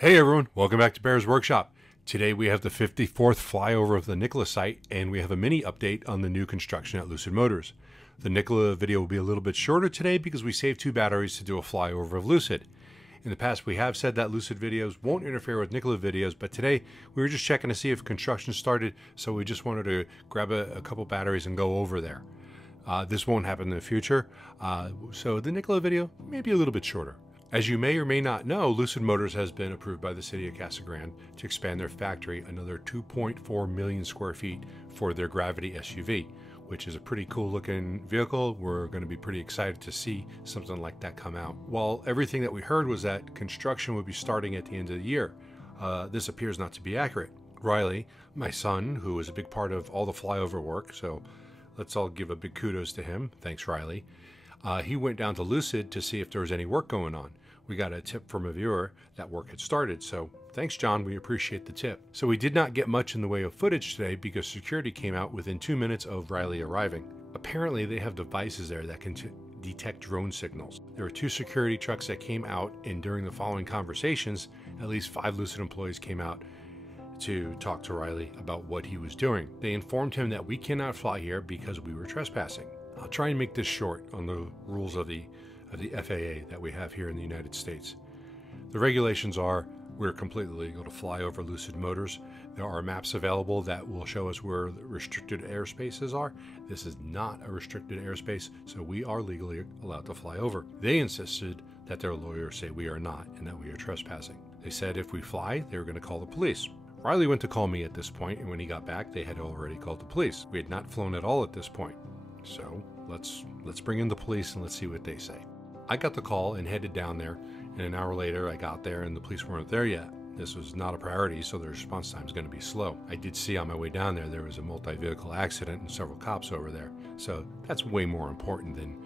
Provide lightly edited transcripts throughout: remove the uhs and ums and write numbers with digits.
Hey everyone, welcome back to Bear's Workshop. Today we have the 54th flyover of the Nikola site, and we have a mini update on the new construction at Lucid Motors. The Nikola video will be a little bit shorter today because we saved 2 batteries to do a flyover of Lucid. In the past we have said that Lucid videos won't interfere with Nikola videos, but today we were just checking to see if construction started, so we just wanted to grab a couple batteries and go over there. This won't happen in the future, so the Nikola video may be a little bit shorter. As you may or may not know, Lucid Motors has been approved by the city of Casa Grande to expand their factory another 2.4 million square feet for their Gravity SUV, which is a pretty cool looking vehicle. We're going to be pretty excited to see something like that come out. While everything that we heard was that construction would be starting at the end of the year, this appears not to be accurate. Riley, my son, who was a big part of all the flyover work, so let's all give a big kudos to him. Thanks, Riley. He went down to Lucid to see if there was any work going on. We got a tip from a viewer that work had started, so thanks, John, we appreciate the tip. So we did not get much in the way of footage today because security came out within 2 minutes of Riley arriving. Apparently they have devices there that can detect drone signals. There were 2 security trucks that came out, and during the following conversations, at least 5 Lucid employees came out to talk to Riley about what he was doing. They informed him that we cannot fly here because we were trespassing. I'll try and make this short on the rules of the FAA that we have here in the United States. The regulations are we're completely legal to fly over Lucid Motors. There are maps available that will show us where the restricted airspaces are. This is not a restricted airspace, so we are legally allowed to fly over. They insisted that their lawyers say we are not and that we are trespassing. They said if we fly, they were going to call the police. Riley went to call me at this point, and when he got back, they had already called the police. We had not flown at all at this point. So let's bring in the police and let's see what they say. I got the call and headed down there, and an hour later I got there and the police weren't there yet. This was not a priority, so the response time is going to be slow. I did see on my way down there was a multi-vehicle accident and several cops over there, so that's way more important than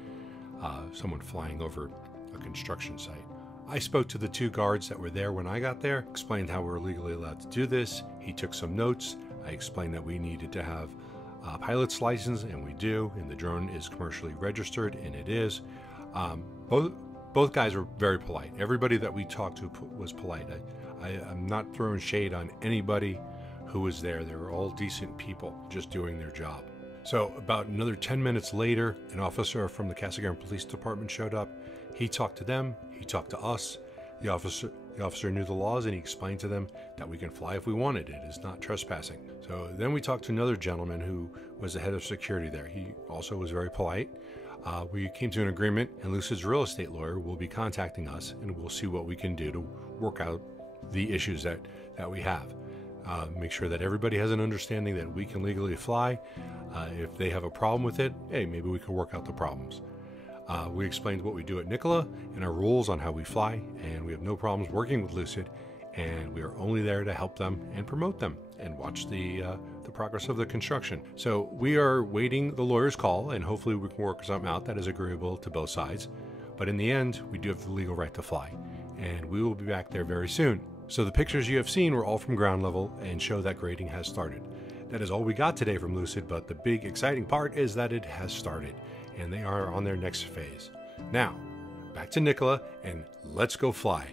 someone flying over a construction site. I spoke to the 2 guards that were there when I got there, explained how we're legally allowed to do this. He took some notes. I explained that we needed to have a pilot's license, and we do, and the drone is commercially registered, and it is. Both guys were very polite. Everybody that we talked to was polite. I'm not throwing shade on anybody who was there. They were all decent people just doing their job. So about another 10 minutes later, an officer from the Casa Grande Police Department showed up. He talked to them. He talked to us. The officer knew the laws, and he explained to them that we can fly if we wanted. It is not trespassing. So then we talked to another gentleman who was the head of security there. He also was very polite. We came to an agreement, and Lucid's real estate lawyer will be contacting us, and we'll see what we can do to work out the issues that we have. Make sure that everybody has an understanding that we can legally fly. If they have a problem with it, hey, maybe we can work out the problems. We explained what we do at Nikola and our rules on how we fly, and we have no problems working with Lucid, and we are only there to help them and promote them and watch the progress of the construction. So we are waiting the lawyer's call, and hopefully we can work something out that is agreeable to both sides. But in the end, we do have the legal right to fly, and we will be back there very soon. So the pictures you have seen were all from ground level and show that grading has started. That is all we got today from Lucid, but the big exciting part is that it has started, and they are on their next phase. Now, back to Nikola, and let's go fly.